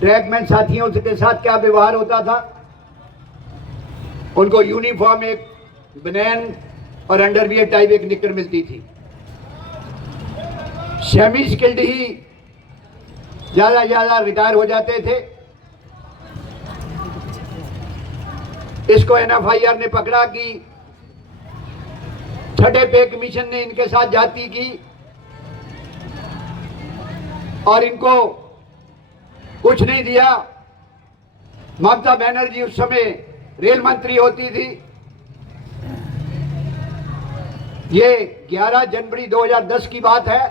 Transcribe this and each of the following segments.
Trackman साथियों के साथ क्या व्यवहार होता था। उनको यूनिफॉर्म एक बनियान और अंडरवियर टाइप एक निकर मिलती थी। सेमी स्किल्ड ही ज्यादा रिटायर हो जाते थे। इसको एनएफआईआर ने पकड़ा कि छठे पे कमीशन ने इनके साथ जाति की और इनको कुछ नहीं दिया। ममता बनर्जी उस समय रेल मंत्री होती थी। ये 11 जनवरी 2010 की बात है।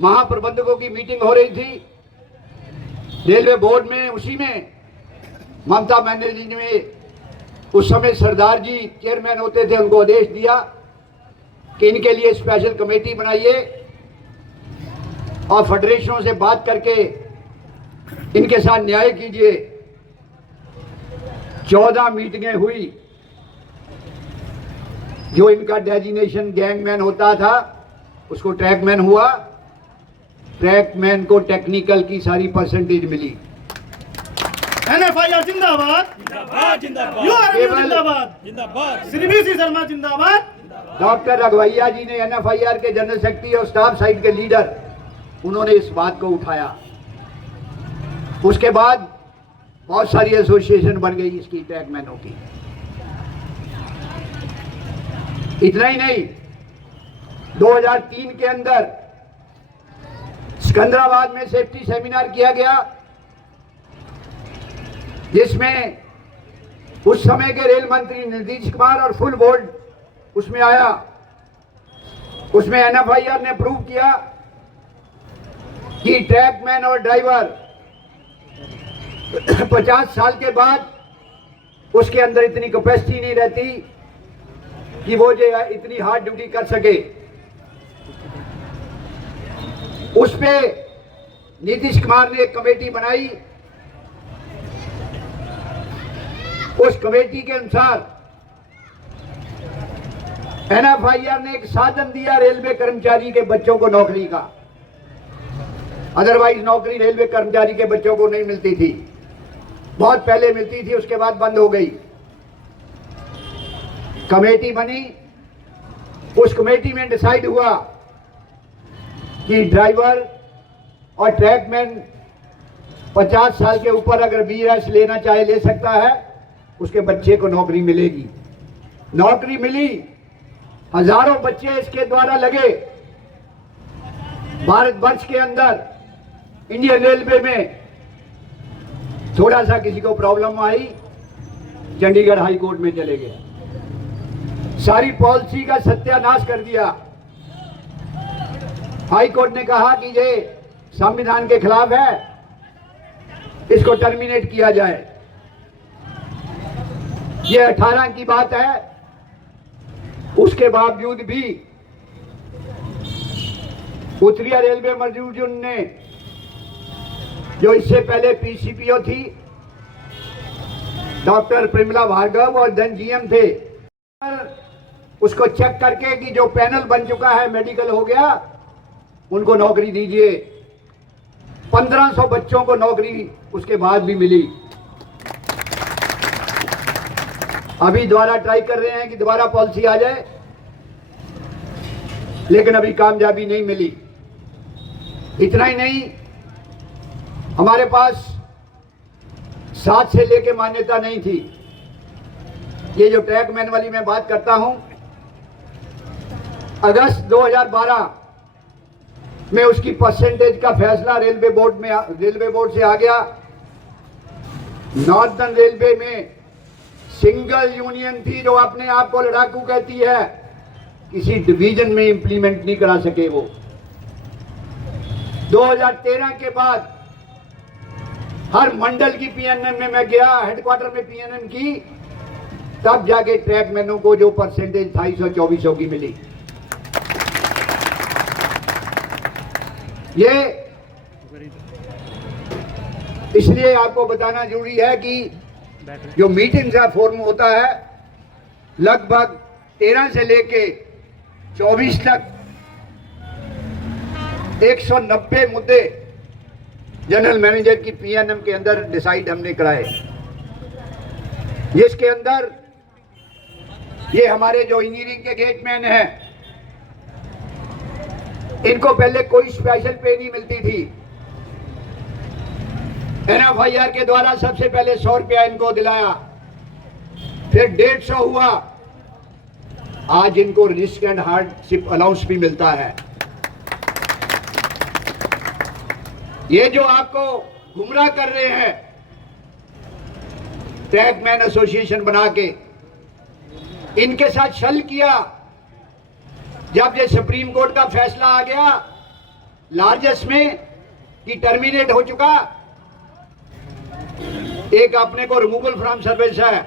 महाप्रबंधकों की मीटिंग हो रही थी रेलवे बोर्ड में। उसी में ममता बनर्जी ने, उस समय सरदार जी चेयरमैन होते थे, उनको आदेश दिया कि इनके लिए स्पेशल कमेटी बनाइए और फेडरेशनों से बात करके इनके साथ न्याय कीजिए। 14 मीटिंगें हुई। जो इनका डेजिग्नेशन गैंगमैन होता था उसको ट्रैकमैन हुआ। ट्रैकमैन को टेक्निकल की सारी परसेंटेज मिली। एनएफआईआर जिंदाबाद जिंदाबाद जिंदाबाद, यूआरएल जिंदाबाद जिंदाबाद, श्री बीसी शर्मा जिंदाबाद। डॉक्टर रघुवैया जी ने एनएफआईआर के जनरल सेक्रेटरी और स्टाफ साइड के लीडर, उन्होंने इस बात को उठाया। उसके बाद बहुत सारी एसोसिएशन बन गई इसकी, ट्रैकमैनों की। इतना ही नहीं, 2003 के अंदर सिकंदराबाद में सेफ्टी सेमिनार किया गया, जिसमें उस समय के रेल मंत्री नीतीश कुमार और फुल बोर्ड उसमें आया। उसमें एनएफआईआर ने प्रूव किया कि ट्रैकमैन और ड्राइवर 50 साल के बाद उसके अंदर इतनी कैपेसिटी नहीं रहती कि वो जो इतनी हार्ड ड्यूटी कर सके। उस पे नीतीश कुमार ने एक कमेटी बनाई। उस कमेटी के अनुसार एनएफआईआर ने एक साधन दिया रेलवे कर्मचारी के बच्चों को नौकरी का। अदरवाइज नौकरी रेलवे कर्मचारी के बच्चों को नहीं मिलती थी। बहुत पहले मिलती थी, उसके बाद बंद हो गई। कमेटी बनी। उस कमेटी में डिसाइड हुआ कि ड्राइवर और ट्रैकमैन 50 साल के ऊपर अगर बीएस लेना चाहे ले सकता है, उसके बच्चे को नौकरी मिलेगी। नौकरी मिली। हजारों बच्चे इसके द्वारा लगे। भारतवर्ष के अंदर इंडियन रेलवे में थोड़ा सा किसी को प्रॉब्लम आई, चंडीगढ़ हाई कोर्ट में चले गए। सारी पॉलिसी का सत्यानाश कर दिया। हाई कोर्ट ने कहा कि ये संविधान के खिलाफ है, इसको टर्मिनेट किया जाए। ये 18 की बात है। उसके बावजूद भी उत्तरीय रेलवे मजदूर ने, जो इससे पहले पीसीपीओ थी, डॉक्टर प्रेमला भार्गव और देन जीएम थे, उसको चेक करके कि जो पैनल बन चुका है, मेडिकल हो गया, उनको नौकरी दीजिए। 1500 बच्चों को नौकरी उसके बाद भी मिली। अभी दोबारा ट्राई कर रहे हैं कि दोबारा पॉलिसी आ जाए, लेकिन अभी कामयाबी नहीं मिली। इतना ही नहीं, हमारे पास 7 से लेके मान्यता नहीं थी। ये जो ट्रैकमैन वाली मैं बात करता हूं, अगस्त 2012 में उसकी परसेंटेज का फैसला रेलवे बोर्ड से आ गया। नॉर्दर्न रेलवे में सिंगल यूनियन थी जो अपने आप को लड़ाकू कहती है, किसी डिवीजन में इंप्लीमेंट नहीं करा सके वो। 2013 के बाद हर मंडल की पीएनएम में मैं गया, हेडक्वार्टर में पीएनएम की, तब जाके ट्रैकमैनों को जो परसेंटेज 250-2400 की मिली। ये इसलिए आपको बताना जरूरी है कि जो मीटिंग का फॉर्म होता है, लगभग 13 से लेके 24 तक 190 मुद्दे जनरल मैनेजर की पीएनएम के अंदर डिसाइड हमने कराए, जिसके अंदर ये हमारे जो इंजीनियरिंग के गेटमैन हैं, इनको पहले कोई स्पेशल पे नहीं मिलती थी। NFIR के द्वारा सबसे पहले 100 रुपया इनको दिलाया, फिर 150 हुआ, आज इनको रिस्क एंड हार्डशिप अलाउंस भी मिलता है। ये जो आपको गुमराह कर रहे हैं ट्रैकमैन एसोसिएशन बना के, इनके साथ छल किया। जब ये सुप्रीम कोर्ट का फैसला आ गया लार्जेस्ट में कि टर्मिनेट हो चुका, एक अपने को रिमूवल फ्रॉम सर्विस है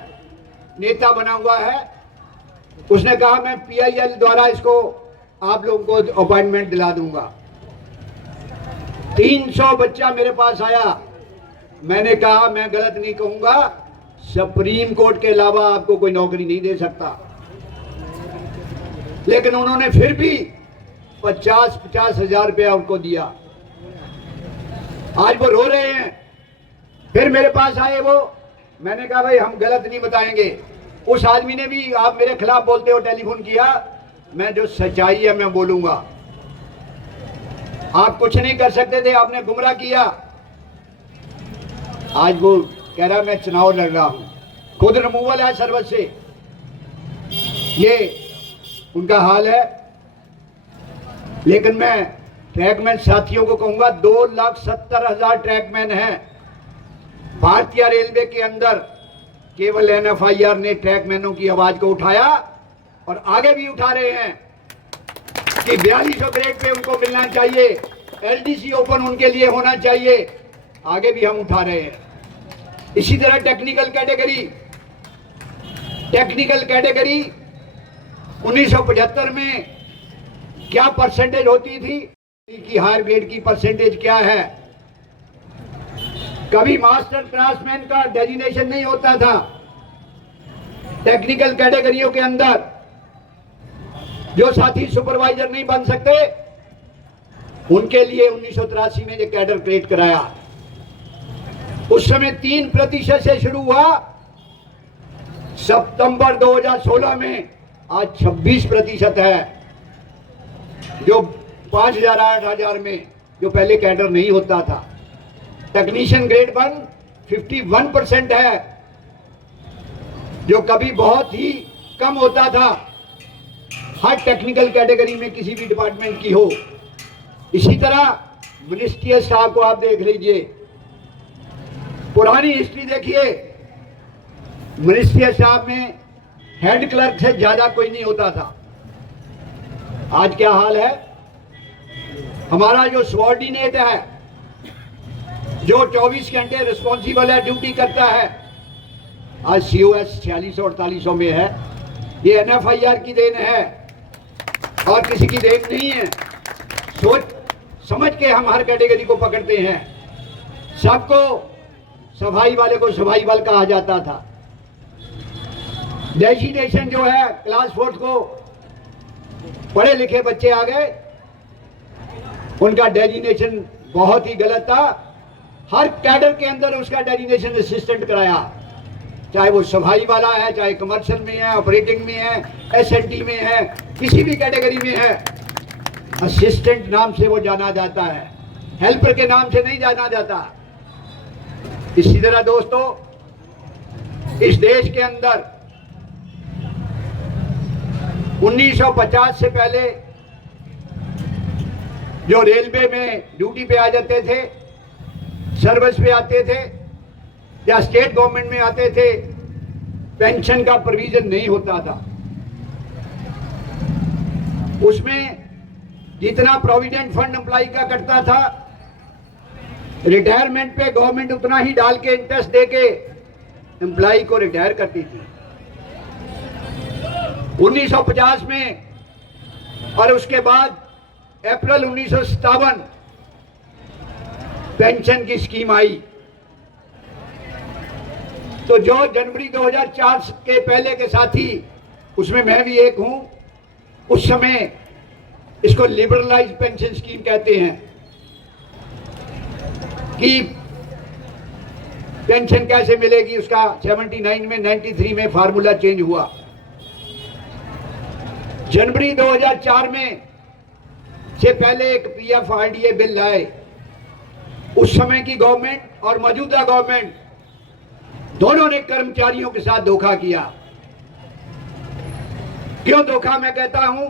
नेता बना हुआ है, उसने कहा मैं PIL द्वारा इसको आप लोगों को अपॉइंटमेंट दिला दूंगा। 300 बच्चा मेरे पास आया, मैंने कहा मैं गलत नहीं कहूंगा, सुप्रीम कोर्ट के अलावा आपको कोई नौकरी नहीं दे सकता। लेकिन उन्होंने फिर भी 50-50 हजार रुपया उनको दिया। आज वो रो रहे हैं। फिर मेरे पास आए वो, मैंने कहा भाई हम गलत नहीं बताएंगे। उस आदमी ने भी आप मेरे खिलाफ बोलते हो टेलीफोन किया, मैं जो सच्चाई है मैं बोलूंगा। आप कुछ नहीं कर सकते थे, आपने गुमराह किया। आज वो कह रहा मैं चुनाव लड़ रहा हूं, खुद रिमूवल है सर्विस से। ये उनका हाल है। लेकिन मैं ट्रैकमैन साथियों को कहूंगा, 2,70,000 ट्रैकमैन हैं भारतीय रेलवे के अंदर। केवल NFIR ने ट्रैकमैनों की आवाज को उठाया और आगे भी उठा रहे हैं कि 4200 ग्रेड पे उनको मिलना चाहिए, LDC ओपन उनके लिए होना चाहिए। आगे भी हम उठा रहे हैं। इसी तरह टेक्निकल कैटेगरी 1975 में क्या परसेंटेज होती थी कि हायर ग्रेड की परसेंटेज क्या है। कभी मास्टर क्राफ्ट्समैन का डेजिग्नेशन नहीं होता था टेक्निकल कैटेगरियों के अंदर। जो साथी सुपरवाइजर नहीं बन सकते उनके लिए 1983 में ये कैडर क्रिएट कराया। उस समय 3% से शुरू हुआ, सितंबर 2016 में आज 26% है, जो 5,000 8,000 में जो पहले कैडर नहीं होता था। टेक्नीशियन ग्रेड 1 51% है, जो कभी बहुत ही कम होता था हर टेक्निकल कैटेगरी में किसी भी डिपार्टमेंट की हो। इसी तरह मिनिस्ट्रियल स्टाफ को आप देख लीजिए, पुरानी हिस्ट्री देखिए, मिनिस्ट्रियल स्टाफ में हेड क्लर्क से ज्यादा कोई नहीं होता था। आज क्या हाल है? हमारा जो सबऑर्डिनेट है, जो 24 घंटे रिस्पॉन्सिबल है, ड्यूटी करता है, आज COS 4600-4800 में है। ये NFIR की देन है और किसी की देन नहीं है। सोच समझ के हम हर कैटेगरी को पकड़ते हैं। सबको सफाई वाले को सफाई वाल कहा जाता था। डेजिग्नेशन जो है क्लास 4 को पढ़े लिखे बच्चे आ गए, उनका डेजिग्नेशन बहुत ही गलत था। हर कैडर के अंदर उसका डेजिग्नेशन असिस्टेंट कराया, चाहे वो सफाई वाला है, चाहे कमर्शियल में है, ऑपरेटिंग में है, SNT में है, किसी भी कैटेगरी में है, असिस्टेंट नाम से वो जाना जाता है, हेल्पर के नाम से नहीं जाना जाता। इसी तरह दोस्तों, इस देश के अंदर 1950 से पहले जो रेलवे में ड्यूटी पे आ जाते थे, सर्विस पे आते थे या स्टेट गवर्नमेंट में आते थे, पेंशन का प्रोविजन नहीं होता था। उसमें जितना प्रोविडेंट फंड एम्प्लॉय का कटता था, रिटायरमेंट पे गवर्नमेंट उतना ही डाल के इंटरेस्ट देके एम्प्लॉय को रिटायर करती थी। 1950 में और उसके बाद अप्रैल 1957 पेंशन की स्कीम आई। तो जो जनवरी 2004 के पहले के साथी, उसमें मैं भी एक हूं, उस समय इसको लिबरलाइज पेंशन स्कीम कहते हैं कि पेंशन कैसे मिलेगी, उसका 79 में 93 में फार्मूला चेंज हुआ। जनवरी 2004 में से पहले एक पीएफआरडीए बिल लाए। उस समय की गवर्नमेंट और मौजूदा गवर्नमेंट दोनों ने कर्मचारियों के साथ धोखा किया। क्यों धोखा मैं कहता हूं?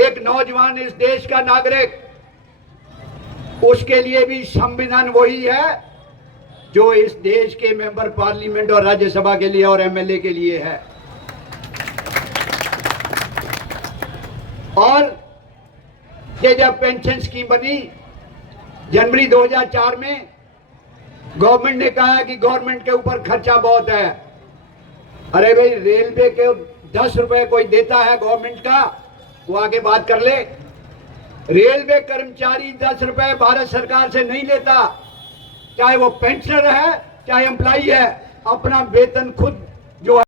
एक नौजवान इस देश का नागरिक, उसके लिए भी संविधान वही है जो इस देश के मेंबर पार्लियामेंट और राज्यसभा के लिए और एमएलए के लिए है। और ये जब पेंशन स्कीम बनी जनवरी 2004 में, गवर्नमेंट ने कहा कि गवर्नमेंट के ऊपर खर्चा बहुत है। अरे भाई, रेलवे के 10 रुपए कोई देता है गवर्नमेंट का, वो आगे बात कर ले। रेलवे कर्मचारी 10 रुपए भारत सरकार से नहीं लेता, चाहे वो पेंशनर है चाहे एम्प्लॉई है, अपना वेतन खुद जो